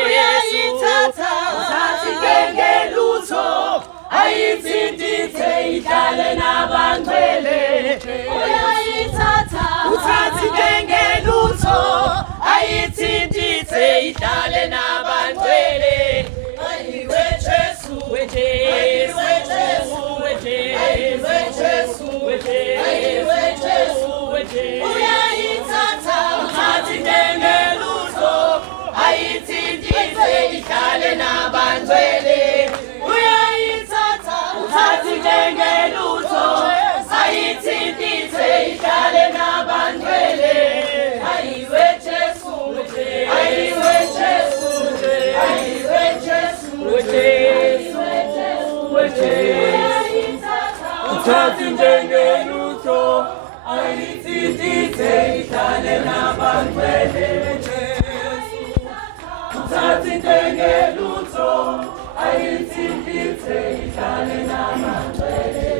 uyayithatha ngelutho ayitsindithe ihlale nabangcwele uyayithatha ngelutho ayitsindithe ihlale nabangcwele ayiwe Jesu uyayithatha ngelutho ayitsindithe ihlale nabangcwele uyayithatha ngelutho ayitsindithe ihlale nabangcwele ayiwe Jesu uthathe ngelutho ayitsindithe ihlale nabangcwele uthathe ngelutho ayitsindithe ihlale nabangcwele